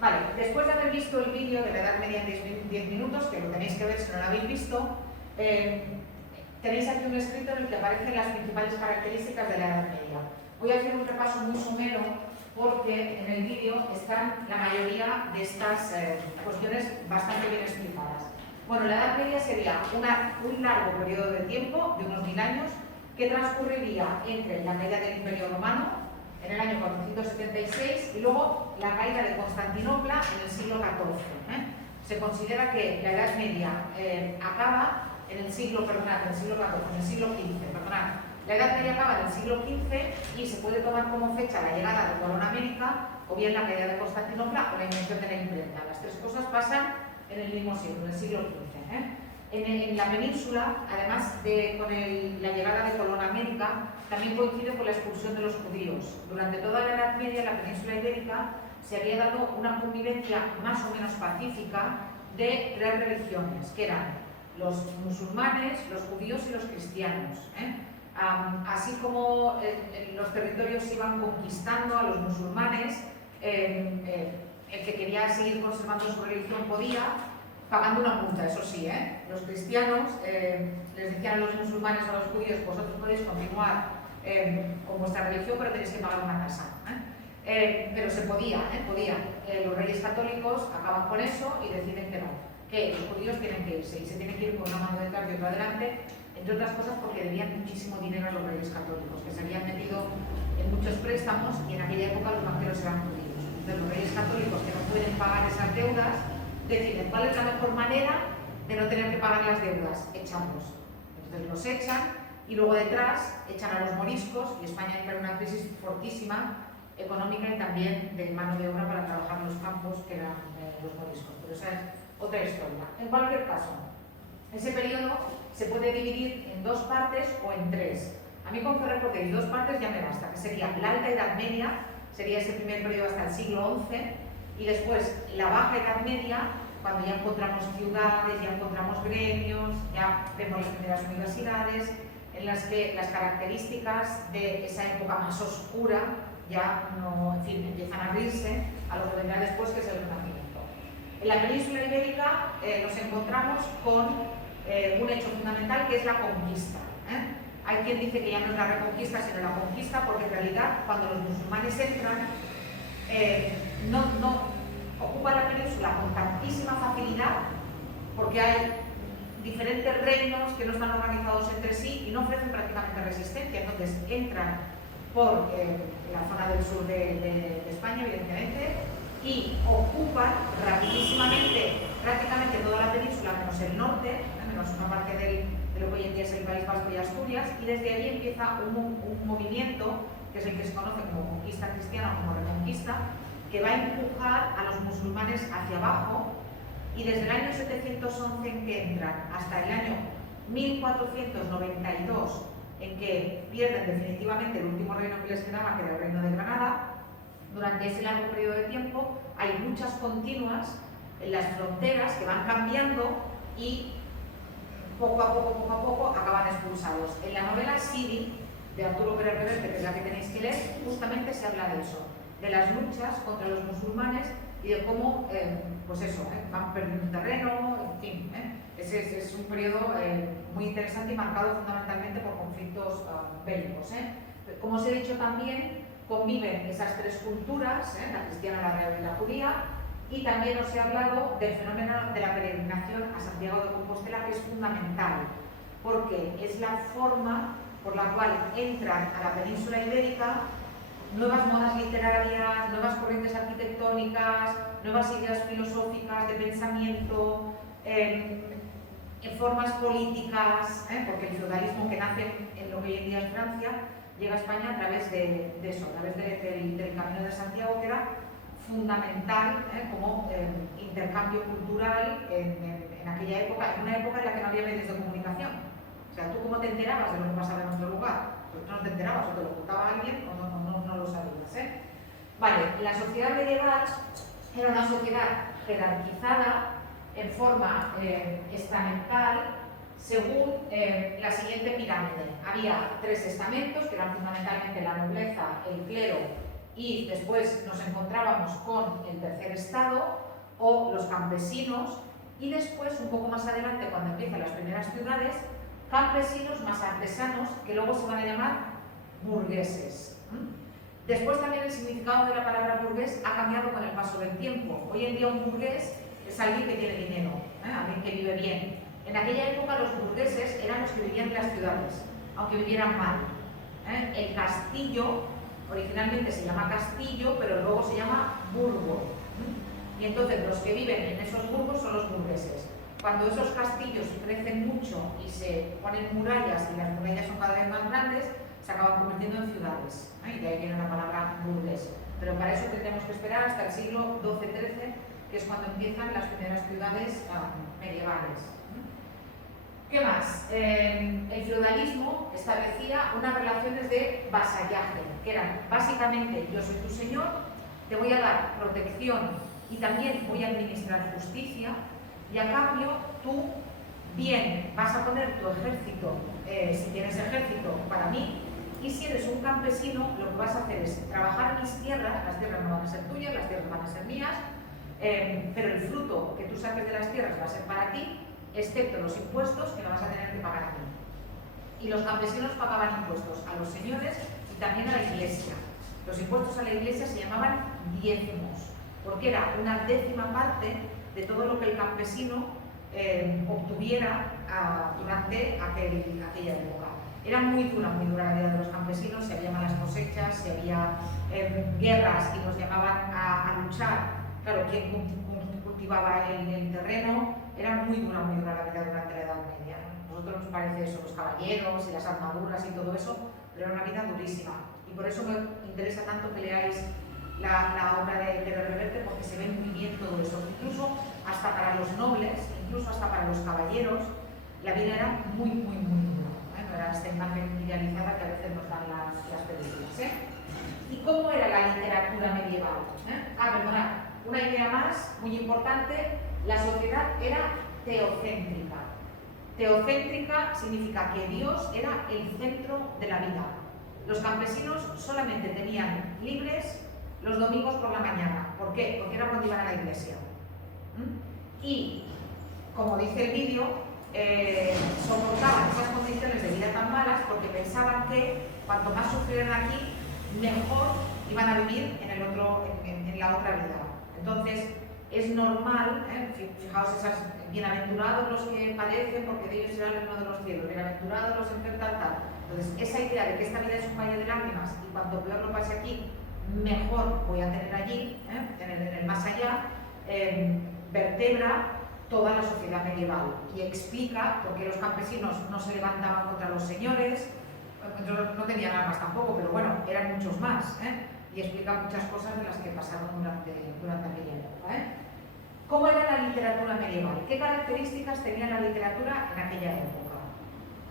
Vale, después de haber visto el vídeo de la Edad Media en 10 minutos, que lo tenéis que ver si no lo habéis visto, tenéis aquí un escrito en el que aparecen las principales características de la Edad Media. Voy a hacer un repaso muy somero porque en el vídeo están la mayoría de estas cuestiones bastante bien explicadas. Bueno, la Edad Media sería un largo periodo de tiempo, de unos 1000 años, que transcurriría entre la caída del Imperio Romano, en el año 476, y luego la caída de Constantinopla en el siglo XIV. Se considera que la Edad Media acaba en el siglo XIV, en el siglo XV, perdonad. La Edad Media acaba en el siglo XV y se puede tomar como fecha la llegada de Colón a América, o bien la caída de Constantinopla o la invención de la imprenta. Las tres cosas pasan en el mismo siglo, en el siglo XV. En la península, además de con la llegada de Colón a América, también coincide con la expulsión de los judíos. Durante toda la Edad Media, en la península ibérica, se había dado una convivencia más o menos pacífica de tres religiones, que eran los musulmanes, los judíos y los cristianos. Así como los territorios iban conquistando a los musulmanes, el que quería seguir conservando su religión podía, pagando una multa, eso sí, Los cristianos les decían a los musulmanes o a los judíos: vosotros podéis continuar con vuestra religión, pero tenéis que pagar una tasa. Pero se podía. Los reyes católicos acaban con eso y deciden que no, que los judíos tienen que irse, y se tienen que ir con una mano detrás y otra adelante, entre otras cosas porque debían muchísimo dinero a los reyes católicos, que se habían metido en muchos préstamos, y en aquella época los banqueros eran judíos. Entonces los reyes católicos, que no pueden pagar esas deudas, deciden cuál es la mejor manera de no tener que pagar las deudas: echarlos. Entonces los echan, y luego detrás echan a los moriscos, y España entra en una crisis fortísima económica y también de mano de obra para trabajar en los campos, que eran los moriscos. Pero esa es otra historia. En cualquier caso, ese periodo se puede dividir en dos partes o en tres. A mí con que recordéis dos partes ya me basta, que sería la Alta Edad Media, sería ese primer periodo hasta el siglo XI, y después la Baja Edad Media, cuando ya encontramos ciudades, ya encontramos gremios, ya vemos las primeras universidades, en las que las características de esa época más oscura ya no, en fin, empiezan a abrirse a lo que vendrá después, que es el Renacimiento. En la península ibérica nos encontramos con un hecho fundamental, que es la conquista. Hay quien dice que ya no es la reconquista, sino la conquista, porque en realidad cuando los musulmanes entran, no ocupan la península con tantísima facilidad, porque hay diferentes reinos que no están organizados entre sí y no ofrecen prácticamente resistencia. Entonces entran por la zona del sur de España, evidentemente, y ocupan rapidísimamente prácticamente toda la península, menos el norte, menos una parte de lo que hoy en día es el País Vasco y Asturias, y desde ahí empieza un movimiento, que es el que se conoce como conquista cristiana o como reconquista, que va a empujar a los musulmanes hacia abajo, y desde el año 711 en que entran hasta el año 1492, en que pierden definitivamente el último reino que les quedaba, que era el reino de Granada. Durante ese largo periodo de tiempo hay luchas continuas en las fronteras que van cambiando, y poco a poco acaban expulsados. En la novela Sidi, de Arturo Pérez Reverte, que es la que tenéis que leer, justamente se habla de eso, de las luchas contra los musulmanes y de cómo, van perdiendo terreno, en fin. Ese es un periodo muy interesante y marcado fundamentalmente por conflictos bélicos. Como os he dicho, también conviven esas tres culturas, la cristiana, la árabe y la judía, y también os he hablado del fenómeno de la peregrinación a Santiago de Compostela, que es fundamental, porque es la forma por la cual entran a la península ibérica nuevas modas literarias, nuevas corrientes arquitectónicas, nuevas ideas filosóficas de pensamiento, formas políticas, porque el feudalismo que nace en lo que hoy en día es Francia llega a España a través de eso, a través del Camino de Santiago, que era fundamental como intercambio cultural en aquella época, en una época en la que no había medios de comunicación. O sea, ¿tú cómo te enterabas de lo que pasaba en otro lugar? Pues no te enterabas, o te lo contaba alguien o no lo sabías. Vale, la sociedad medieval era una sociedad jerarquizada en forma estamental según la siguiente pirámide. Había tres estamentos, que eran fundamentalmente la nobleza, el clero y después nos encontrábamos con el tercer estado o los campesinos, y después, un poco más adelante, cuando empiezan las primeras ciudades, campesinos más artesanos, que luego se van a llamar burgueses. Después también el significado de la palabra burgués ha cambiado con el paso del tiempo. Hoy en día un burgués es alguien que tiene dinero, alguien que vive bien. En aquella época los burgueses eran los que vivían en las ciudades, aunque vivieran mal. El castillo, originalmente se llama castillo, pero luego se llama burgo. Y entonces los que viven en esos burgos son los burgueses. Cuando esos castillos crecen mucho y se ponen murallas y las murallas son cada vez más grandes, se acaban convirtiendo en ciudades. Y de ahí viene la palabra burgués. Pero para eso tendremos que esperar hasta el siglo XII-XIII, que es cuando empiezan las primeras ciudades medievales. ¿Qué más? El feudalismo establecía unas relaciones de vasallaje, que eran básicamente: yo soy tu señor, te voy a dar protección y también voy a administrar justicia, y a cambio tú bien vas a poner tu ejército, si tienes ejército, para mí, y si eres un campesino, lo que vas a hacer es trabajar mis tierras. Las tierras no van a ser tuyas, las tierras van a ser mías, pero el fruto que tú saques de las tierras va a ser para ti, excepto los impuestos que no vas a tener que pagar a ti. Y los campesinos pagaban impuestos a los señores y también a la iglesia. Los impuestos a la iglesia se llamaban diezmos, porque era una décima parte de todo lo que el campesino obtuviera durante aquella época. Era muy dura la vida de los campesinos, si había malas cosechas, si había guerras y los llamaban a luchar. Claro, quien cultivaba el terreno, era muy dura la vida durante la Edad Media. A nosotros nos parece eso, los caballeros y las armaduras y todo eso, pero era una vida durísima. Y por eso me interesa tanto que leáis la obra de Pérez Reverte, porque se ve muy bien todo eso. Incluso hasta para los nobles, incluso hasta para los caballeros, la vida era muy dura. No era esta imagen idealizada que a veces nos dan las películas. ¿Y cómo era la literatura medieval? Perdonad, una idea más, muy importante: la sociedad era teocéntrica. Teocéntrica significa que Dios era el centro de la vida. Los campesinos solamente tenían libres los domingos por la mañana. ¿Por qué? Porque era cuando iban a la iglesia. Y, como dice el vídeo, soportaban esas condiciones de vida tan malas porque pensaban que cuanto más sufrieran aquí, mejor iban a vivir en la otra vida. Entonces, es normal, fijaos, bienaventurados los que padecen, porque de ellos será el reino de los cielos, bienaventurados los enfermos, tal. Entonces, esa idea de que esta vida es un valle de lágrimas y cuanto peor lo pase aquí, mejor voy a tener allí, en el más allá, vertebra toda la sociedad medieval y explica por qué los campesinos no se levantaban contra los señores. No tenían armas tampoco, pero bueno, eran muchos más, y explica muchas cosas de las que pasaron durante aquella época. ¿Cómo era la literatura medieval? ¿Qué características tenía la literatura en aquella época?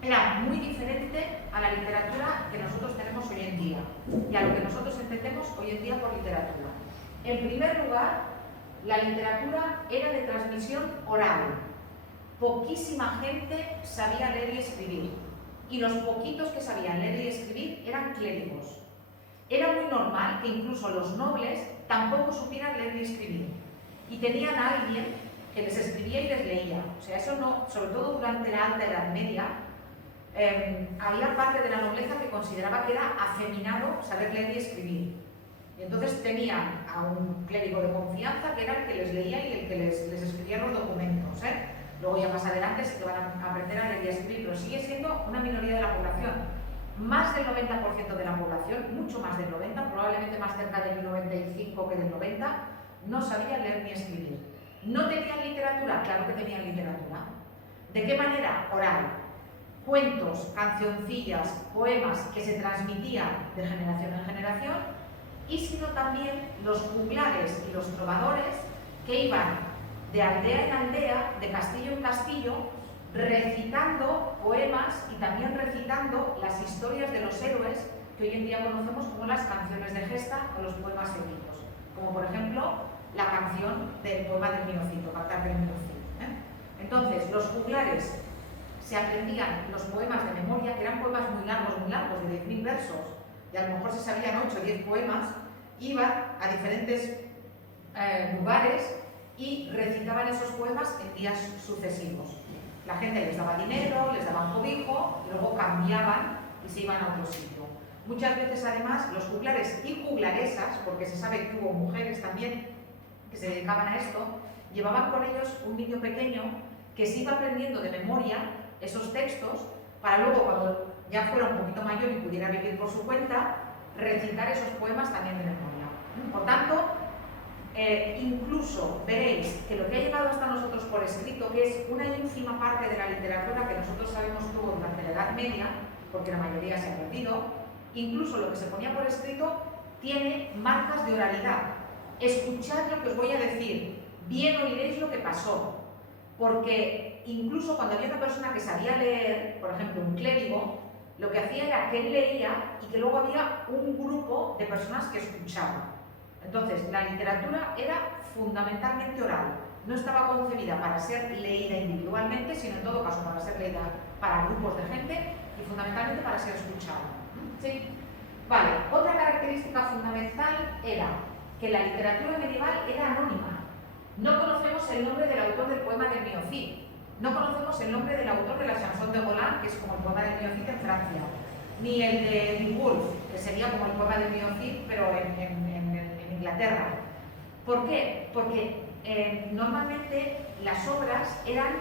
Era muy diferente a la literatura que nosotros tenemos hoy en día y a lo que nosotros entendemos hoy en día por literatura. En primer lugar, la literatura era de transmisión oral. Poquísima gente sabía leer y escribir, y los poquitos que sabían leer y escribir eran clérigos. Era muy normal que incluso los nobles tampoco supieran leer y escribir, y tenían a alguien que les escribía y les leía. O sea, eso no, sobre todo durante la Alta Edad Media, había parte de la nobleza que consideraba que era afeminado saber leer y escribir. Y entonces tenían a un clérigo de confianza que era el que les leía y el que les escribía los documentos. Luego ya más adelante sí que van a aprender a leer y a escribir, pero sigue siendo una minoría de la población. Más del 90% de la población, mucho más del 90%, probablemente más cerca del 95% que del 90%, no sabían leer ni escribir. ¿No tenían literatura? Claro que tenían literatura. ¿De qué manera? Oral. Cuentos, cancioncillas, poemas que se transmitían de generación en generación, y sino también los juglares y los trovadores que iban de aldea en aldea, de castillo en castillo, recitando poemas y también recitando las historias de los héroes que hoy en día conocemos como las canciones de gesta o los poemas épicos, como por ejemplo la canción del poema del Minocito, Cantar del Minocito. Entonces, los juglares se aprendían los poemas de memoria, que eran poemas muy largos, de 10.000 versos, y a lo mejor se sabían 8 o 10 poemas, iban a diferentes lugares y recitaban esos poemas en días sucesivos. La gente les daba dinero, les daban cobijo, y luego cambiaban y se iban a otro sitio. Muchas veces, además, los juglares y juglaresas, porque se sabe que hubo mujeres también que se dedicaban a esto, llevaban con ellos un niño pequeño que se iba aprendiendo de memoria esos textos para luego, cuando ya fuera un poquito mayor y pudiera vivir por su cuenta, recitar esos poemas también de memoria. Por tanto, incluso veréis que lo que ha llegado hasta nosotros por escrito, que es una ínfima parte de la literatura que nosotros sabemos que hubo durante la Edad Media, porque la mayoría se ha perdido, incluso lo que se ponía por escrito tiene marcas de oralidad. Escuchad lo que os voy a decir, bien oiréis lo que pasó, porque incluso cuando había una persona que sabía leer, por ejemplo un clérigo, lo que hacía era que él leía y que luego había un grupo de personas que escuchaban. Entonces, la literatura era fundamentalmente oral, no estaba concebida para ser leída individualmente, sino en todo caso para ser leída para grupos de gente y fundamentalmente para ser escuchada. ¿Sí? Vale, otra característica fundamental era que la literatura medieval era anónima. No conocemos el nombre del autor del poema del Miocid, no conocemos el nombre del autor de la Chanson de Roland, que es como el poema del Miocid en Francia, ni el de Beowulf, que sería como el poema del Miocid, pero en Inglaterra. ¿Por qué? Porque normalmente las obras eran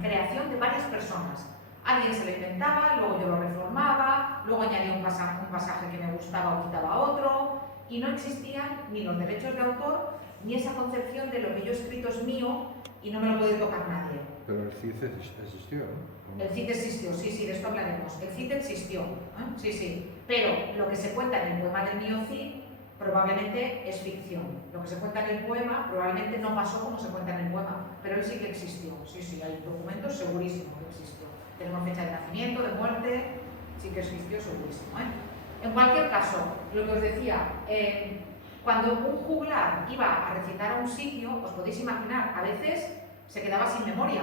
creación de varias personas. Alguien se lo inventaba, luego yo lo reformaba, luego añadía un pasaje que me gustaba o quitaba otro, y no existían ni los derechos de autor, ni esa concepción de lo que yo he escrito es mío y no me lo puede tocar nadie. Pero el CID existió, ¿no? El CID existió, sí, de esto hablaremos. El CID existió, sí. Pero lo que se cuenta en el poema del Miocid probablemente es ficción. Lo que se cuenta en el poema probablemente no pasó como se cuenta en el poema, pero él sí que existió. Sí, hay documentos segurísimo que existió. Tenemos fecha de nacimiento, de muerte, sí que existió segurísimo. En cualquier caso, lo que os decía, cuando un juglar iba a recitar a un sitio, os podéis imaginar, a veces se quedaba sin memoria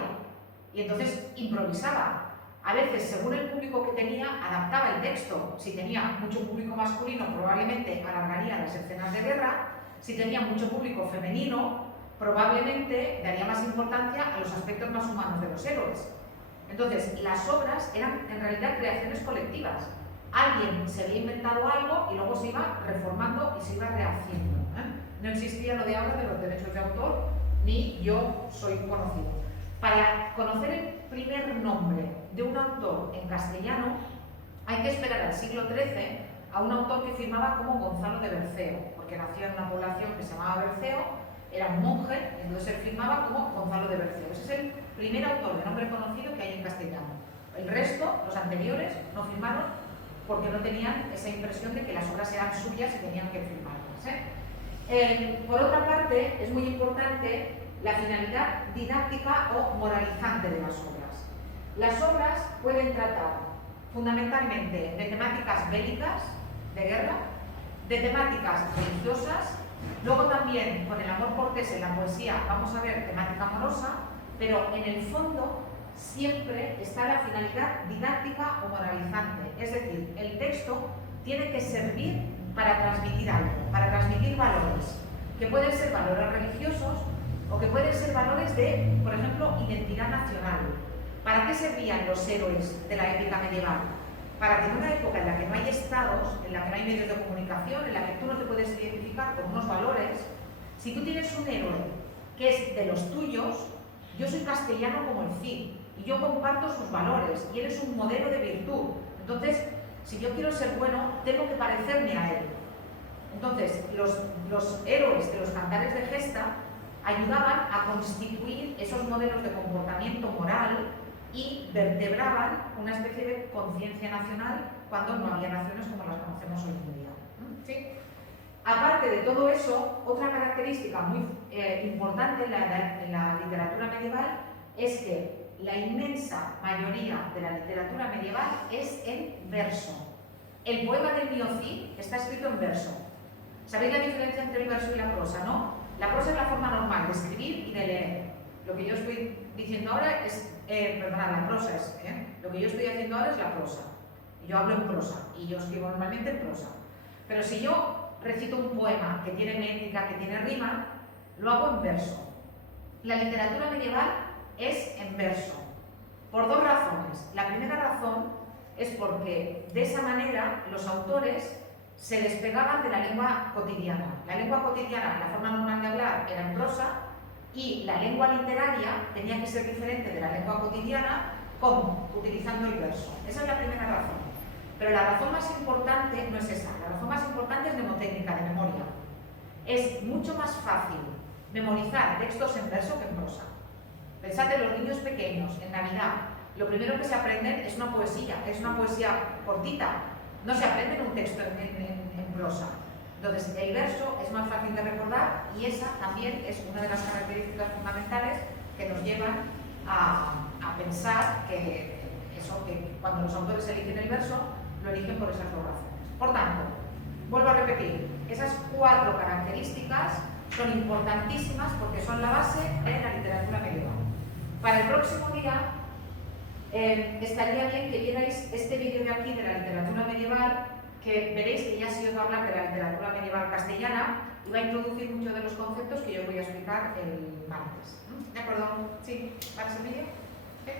y entonces improvisaba. A veces, según el público que tenía, adaptaba el texto. Si tenía mucho público masculino, probablemente alargaría las escenas de guerra. Si tenía mucho público femenino, probablemente daría más importancia a los aspectos más humanos de los héroes. Entonces, las obras eran en realidad creaciones colectivas. Alguien se había inventado algo y luego se iba reformando y se iba rehaciendo. No existía lo de ahora de los derechos de autor, ni yo soy conocido. Para conocer el primer nombre de un autor en castellano, hay que esperar al siglo XIII a un autor que firmaba como Gonzalo de Berceo, porque nació en una población que se llamaba Berceo, era un monje, y entonces él firmaba como Gonzalo de Berceo. Ese es el primer autor de nombre conocido que hay en castellano. El resto, los anteriores, no firmaron porque no tenían esa impresión de que las obras eran suyas y tenían que firmarlas. Por otra parte, es muy importante la finalidad didáctica o moralizante de las obras. Las obras pueden tratar fundamentalmente de temáticas bélicas, de guerra, de temáticas religiosas, luego también con el amor cortés en la poesía vamos a ver temática amorosa, pero en el fondo siempre está la finalidad didáctica o moralizante, es decir, el texto tiene que servir para transmitir algo, para transmitir valores, que pueden ser valores religiosos o que pueden ser valores de, por ejemplo, identidad nacional. ¿Para qué servían los héroes de la época medieval? Para que en una época en la que no hay estados, en la que no hay medios de comunicación, en la que tú no te puedes identificar con unos valores, si tú tienes un héroe que es de los tuyos, yo soy castellano como el Cid, y yo comparto sus valores, y él es un modelo de virtud. Entonces, si yo quiero ser bueno, tengo que parecerme a él. Entonces, los héroes de los cantares de gesta ayudaban a constituir esos modelos de comportamiento moral y vertebraban una especie de conciencia nacional cuando no había naciones como las conocemos hoy en día. ¿Sí? Aparte de todo eso, otra característica muy importante en la literatura medieval es que la inmensa mayoría de la literatura medieval es en verso. El poema del Miocid está escrito en verso. ¿Sabéis la diferencia entre el verso y la prosa, no? La prosa es la forma normal de escribir y de leer. Lo que yo estoy diciendo ahora es, la prosa es, lo que yo estoy haciendo ahora es la prosa. Yo hablo en prosa y yo escribo normalmente en prosa. Pero si yo recito un poema que tiene métrica, que tiene rima, lo hago en verso. La literatura medieval es en verso, por dos razones. La primera razón es porque de esa manera los autores se despegaban de la lengua cotidiana. La lengua cotidiana, la forma normal de hablar, era en prosa, y la lengua literaria tenía que ser diferente de la lengua cotidiana, ¿cómo? Utilizando el verso. Esa es la primera razón. Pero la razón más importante no es esa. La razón más importante es mnemotécnica, de memoria. Es mucho más fácil memorizar textos en verso que en prosa. Pensad en los niños pequeños, en Navidad. Lo primero que se aprenden es una poesía cortita. No se aprende un texto en prosa. Entonces, el verso es más fácil de recordar y esa también es una de las características fundamentales que nos llevan a pensar que cuando los autores eligen el verso, lo eligen por esas dos razones. Por tanto, vuelvo a repetir, esas 4 características son importantísimas porque son la base de la literatura medieval. Para el próximo día, estaría bien que vierais este vídeo de aquí de la literatura medieval, que veréis que ya se os va a hablar de la literatura medieval castellana y va a introducir muchos de los conceptos que yo os voy a explicar el martes. ¿De acuerdo? ¿Sí? ¿Para ese vídeo? ¿Sí?